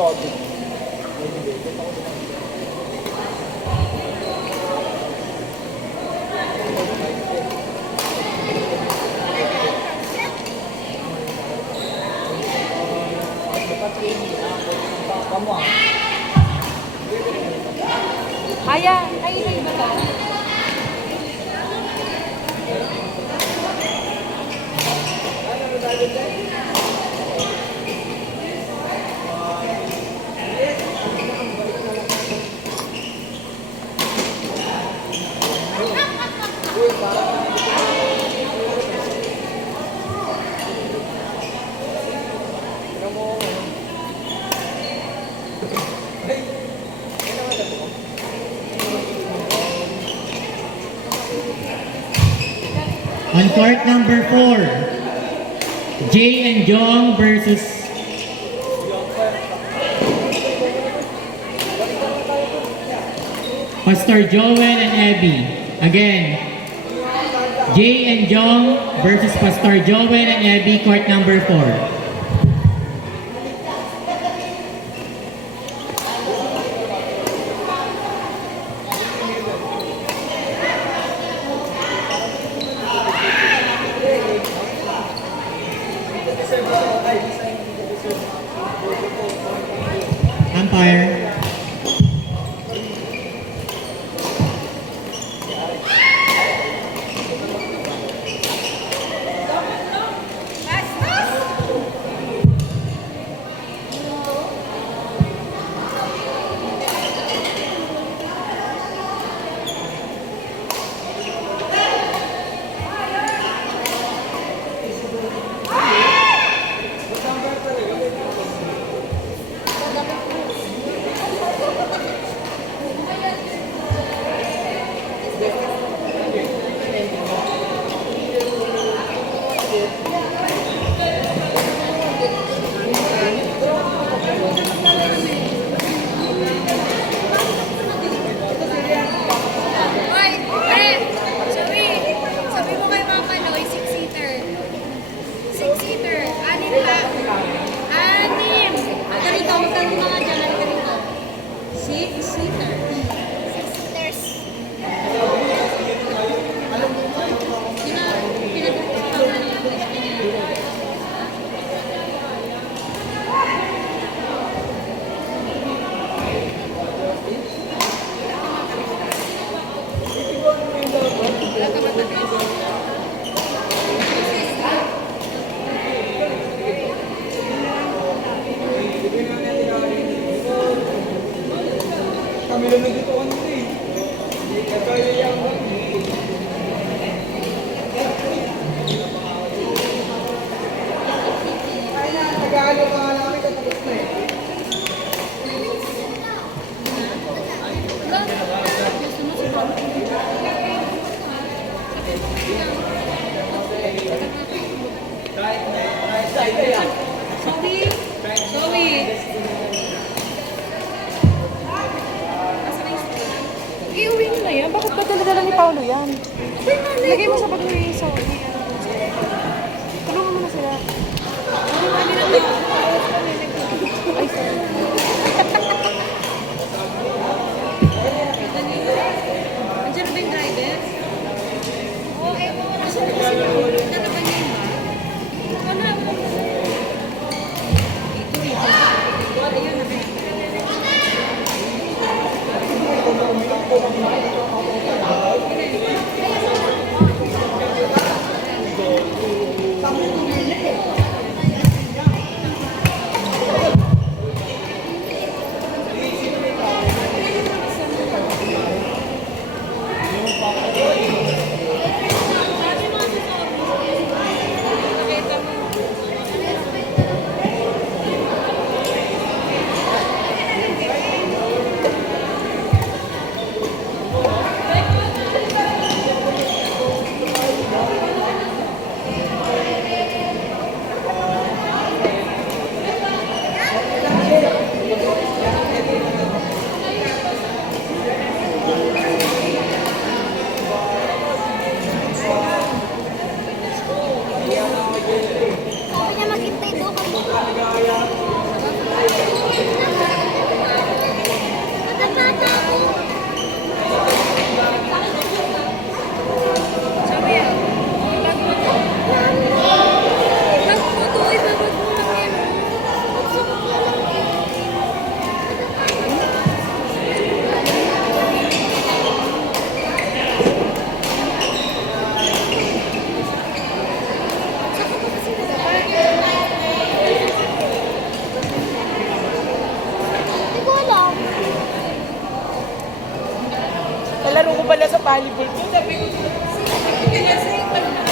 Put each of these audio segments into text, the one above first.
top. 4. Jay and John versus Pastor Joel and Abby. Again, Jay and John versus Pastor Joel and Abby, court number 4. Nalaro ko pala sa volleyball. Sabi ko, Ito,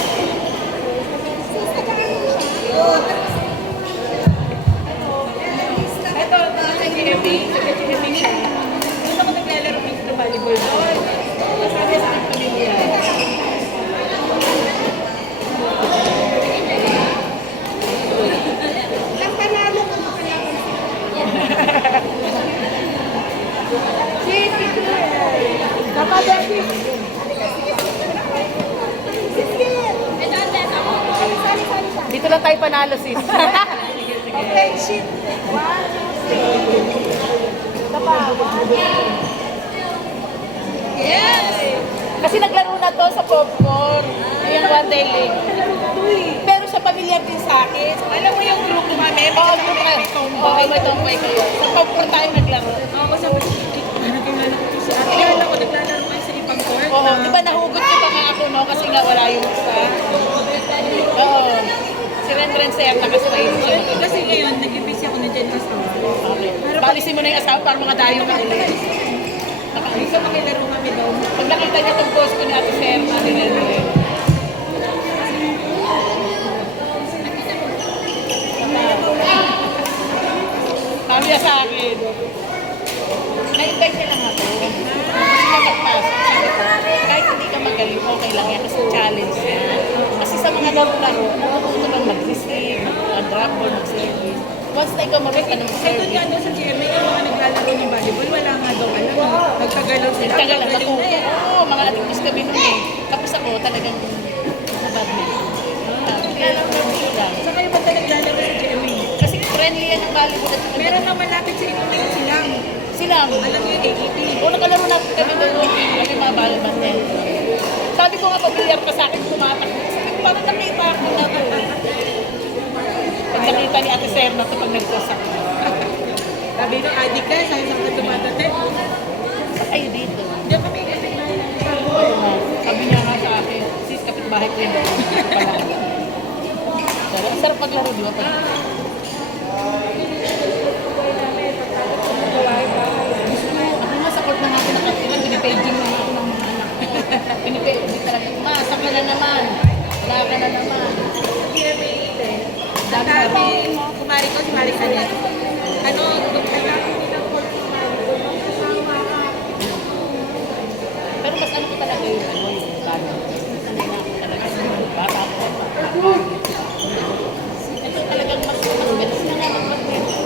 lang tayo panalo, sis. okay, shit. One, two, Ito pa. Yes! Kasi naglaro na to sa popcorn. Yung one day late. Pero sa pamilya din sa akin. Alam mo yung group kami? Oo, group kami. Oo, may tomboy kayo. Sa popcorn tayo naglaro. Ako sa Parang kilala ko si ate. Kilala ko naglalaro kayo sa ibang court. Oo, di ba nahugot ko pa nga ako, no? Kasi nga wala yung isa. Oo. Si Ren Ren Sir, nakaspain siya. Kasi ngayon, nag-ibisi ako na dyan kasama. Okay. Balisin mo na yung asawa para mga dayo ka ulit. Ay, sa makilaro kami daw. Pag nakita niya itong post ko ni Ate Fer, Ate Ren Ren. Sabi niya sa akin, na-invite niya lang ako. Sabi ko, kahit hindi ka magaling, okay lang yan. Kasi challenge yan. Sa mga laro-laro, natututo kang mag-receive, mag-drop ball, mag-service. Once na ikaw ka ng Ito service, nga daw sa GMA, yung mga naglalaro ng volleyball, wala nga daw alam. Nagkagalaw sila. Nagkagalan ako. Eh. Oo, mga atikis kami nun eh. Tapos ako talagang sa badminton. Sa kayo ba naglalaro sa GMA? Kasi friendly yan ang volleyball Meron na malapit sa inyo ngayon silang. sila. Alam niyo yung AEP. O nakalaro natin kami doon. Kami mga volleyball Sabi ko nga pamilyar ka sa akin, ko, parang nakita ako na to. Pag nakita ni Ate Ser na to pag nag-post ako. Sabi ng adik ka, saan saan ka dumadating? Sa kayo dito. Diyan kami kasi Oo nga. Sabi niya nga sa akin, sis, kapitbahay ko yun. Pala. Sarap, sarap maglaro, di ba? Pag Ako nga sa court na natin nakatira, pinipaging na ako ng mga anak ko. Pinipaging talaga, ma, saan ka na naman? Wala ka na naman. Ang dami, kumari ko, si Mari Canet. Ano. Pero mas ano ko talaga yung ano, yung balo. Sanay na ako talaga sa bata ko. Ito talagang mas ganas na nga mag-badminton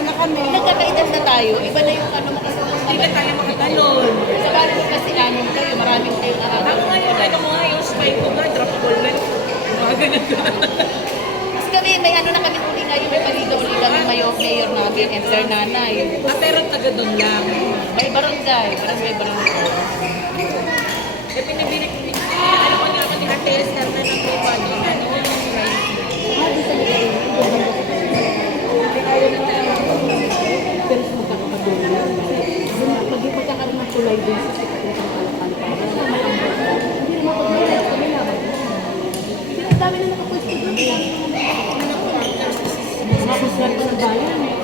sa kami. Nagkakaedad na tayo, iba na yung ano makasunod Hindi na tayo makatalon. Sa anim kayo, maraming kayong Ako araw. nga yung ano mo nga, yung spike ko nga, drop ball lang. Mga ganun. Kasi kami, may ano na kami uli ngayon, may paligaw uli kami mayor, mayor namin and sir nanay. Ah, pero taga doon lang. May barangay, barangay, barangay. Eh, pinibili ko. Eh, alam ko niya ako ni Ate Esther na ng may paano. Ano, yung rice. Dati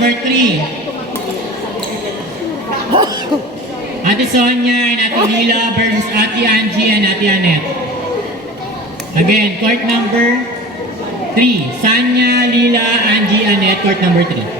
number 3. Ate Sonia and Ate Lila versus Ate Angie and Ate Annette. Again, court number 3. Sanya, Lila, Angie, Annette, court number 3.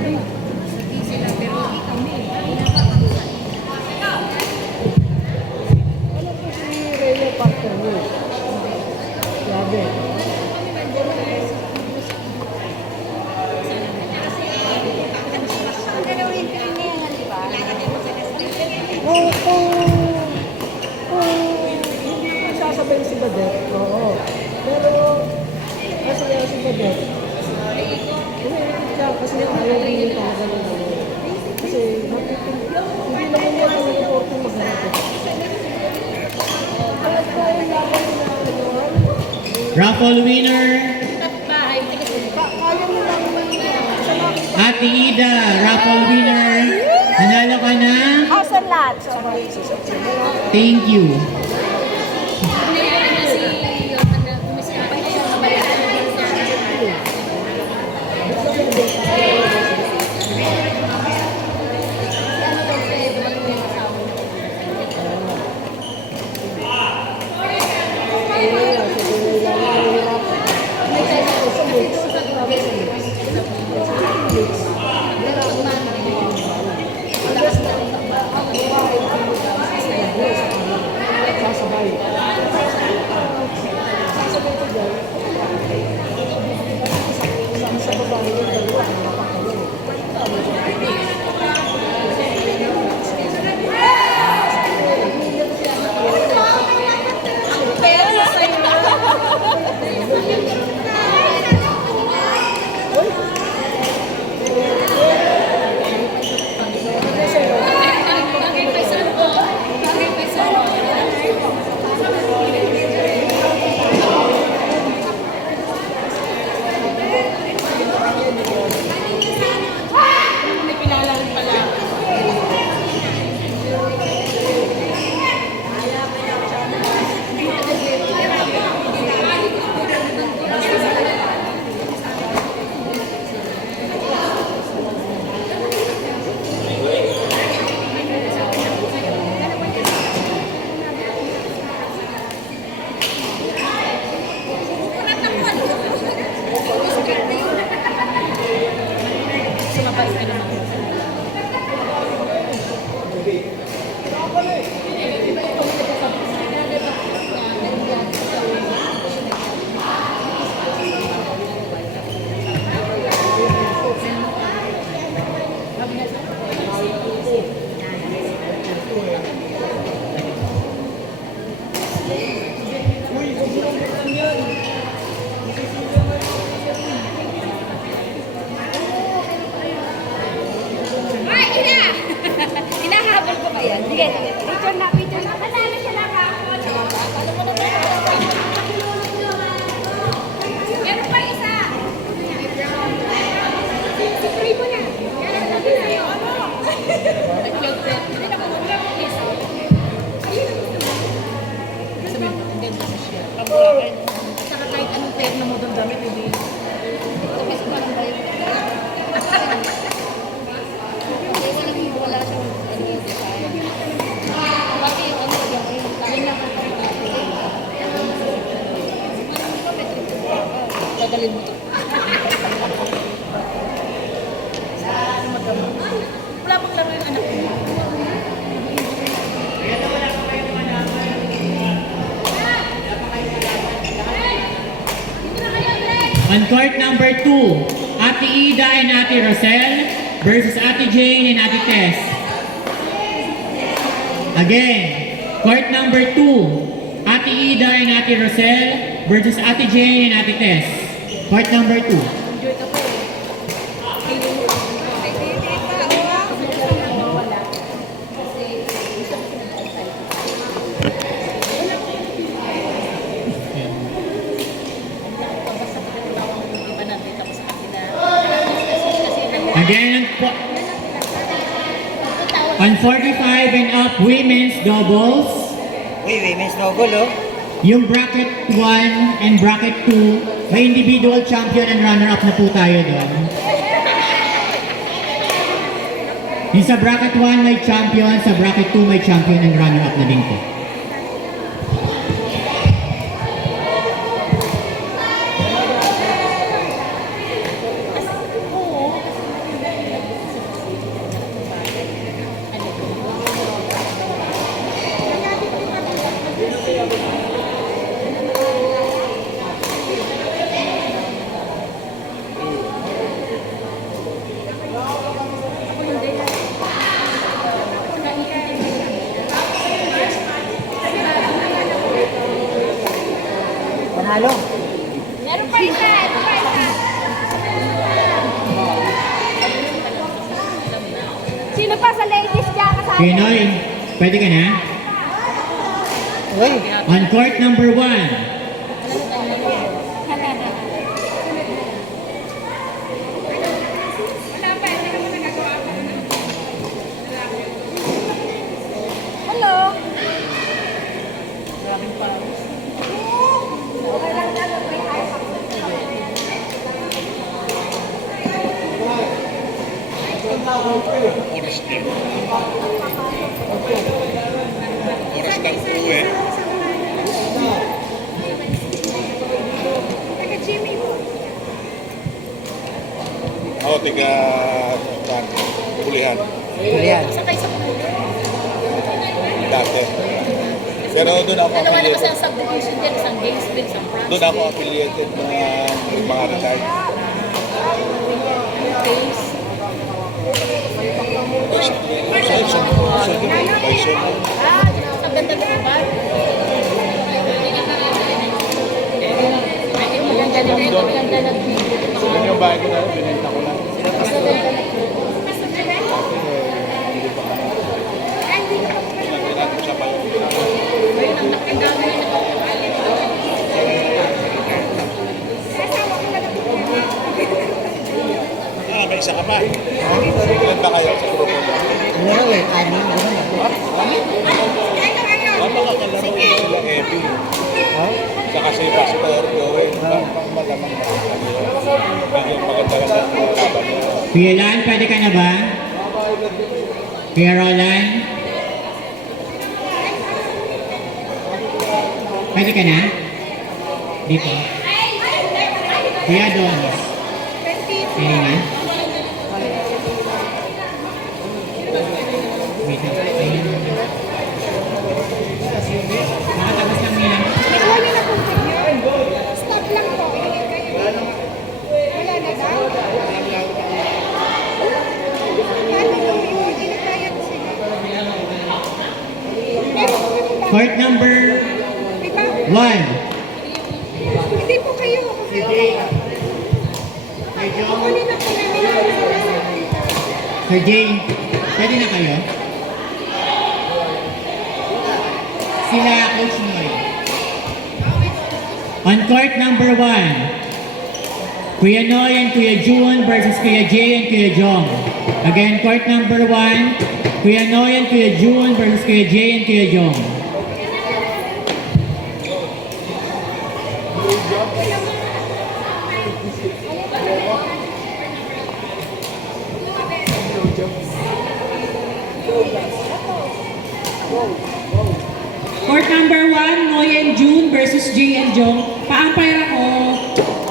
Thank you. Paul winner. Ate Ida, raffle winner. Nanalo ka na? Awesome lahat. Thank you. Sigue. On court number 2, Ate Ida and Ate Rosel versus Ate Jane and Ate Tess. Again, court number 2, Ate Ida and Ate Rosel versus Ate Jane and Ate Tess. Court number 2. 7 up women's doubles. Uy, women's double, oh. Yung bracket 1 and bracket 2, may individual champion and runner-up na po tayo doon. Yung sa bracket 1 may champion, sa bracket 2 may champion and runner-up na din po. Oras din. Oras ng crew eh. Oh, tiga kan, kulihan. Kulihan. Dati. Pero doon ako affiliated. Ano ba sa subdivision din, sa Gainesville, sa Doon ako affiliated ng mga retired. Maganda lang. Maganda lang. Maganda lang. Kuya Lan, pwede ka na ba? Kuya Ron, Jong. Again, court number 1, Kuya Noy and Kuya Jun versus Kuya Jay and Kuya Jong. Court number 1, Noy and June versus Jay and Jong. Pa-umpire ako.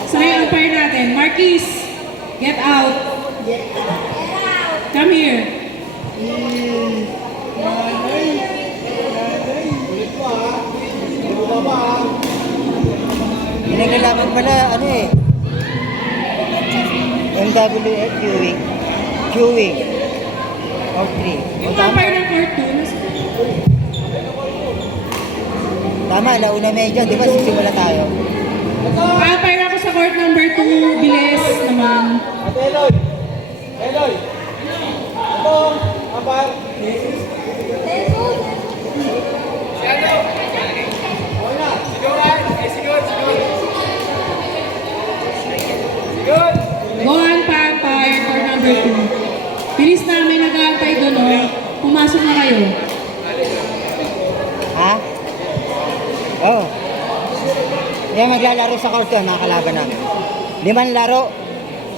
Sa'yo umpire natin. Marquis, get out. Come here. Pinaglalaban pala, ano eh. MWF queuing. Queuing. Or 3. Yung umpire ng court 2, nasa Tama, nauna medyo. Di ba sisimula tayo? Pa-umpire ako sa court number 2, bilis naman. Ate Eloy! Bilis namin, nag-aantay doon, oh. Pumasok na kayo. Ha? Oo. Oh. Yung maglalaro sa court yun, mga kalaban namin. Limang laro,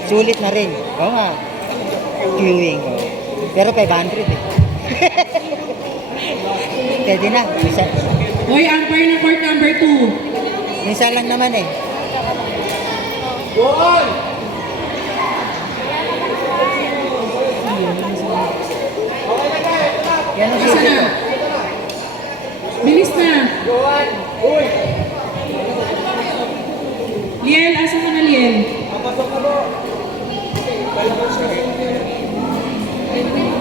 sulit na rin. Oo nga. Oh. Pero 500 eh. Pwede na. Isa, Hoy, umpire ng court number 2. minsan lang naman eh. Yan ang Isa na. Bilis na. Liel, asa ka na Liel? Ano na eh. Story.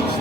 Oo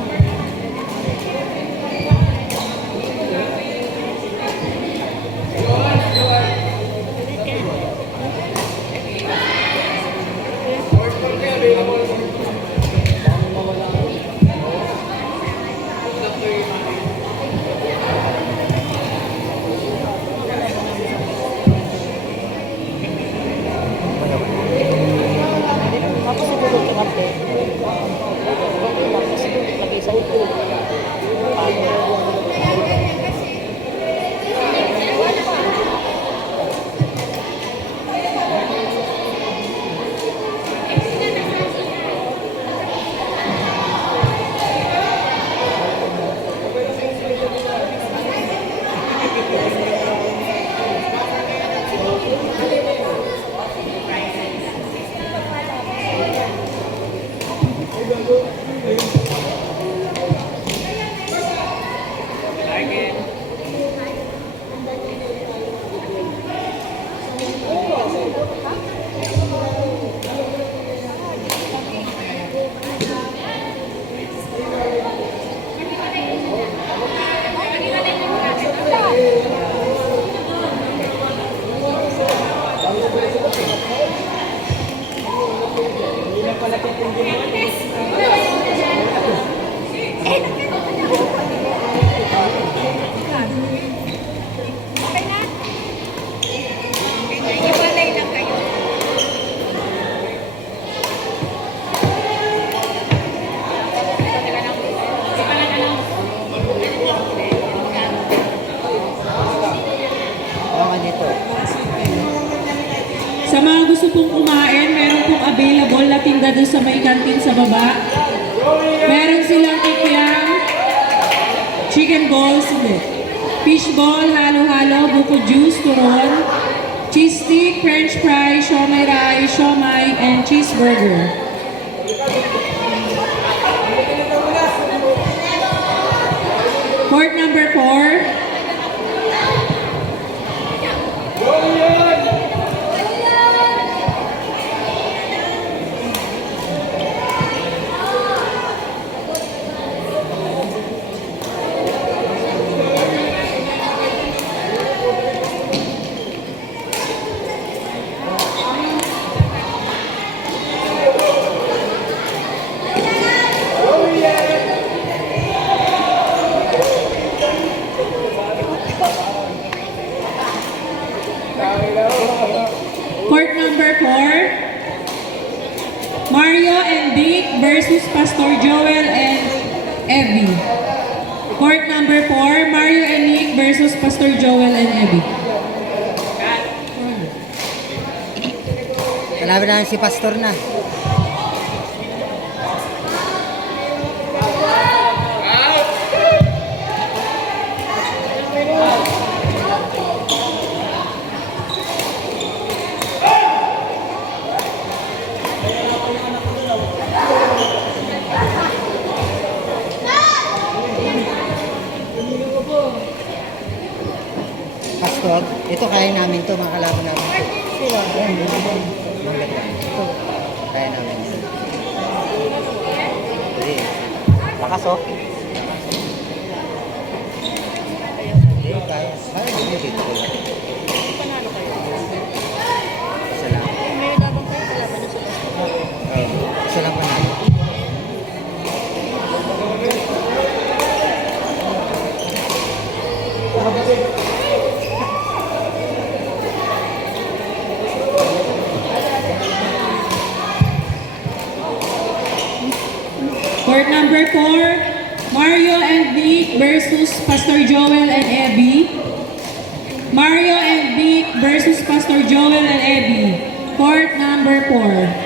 Sa mga gusto pong kumain, meron pong available na tinda doon sa may kantin sa baba. Meron silang kikyang, chicken balls, fish ball, halo-halo, buko juice, turon, cheese stick, french fry, siomay rai, siomay, and cheeseburger. Court number 4, number four. Mario and Dick versus Pastor Joel and Evie. Court number four. Mario and Nick versus Pastor Joel and Evie. Kalaban namin si Pastor na. Ito kaya namin to, mga kalaban namin. Sila, yan, yan. Maganda. Ito, kaya namin. Lakas oh. 4, Mario and Vic versus Pastor Joel and Abby. Mario and Vic versus Pastor Joel and Abby. Court number 4.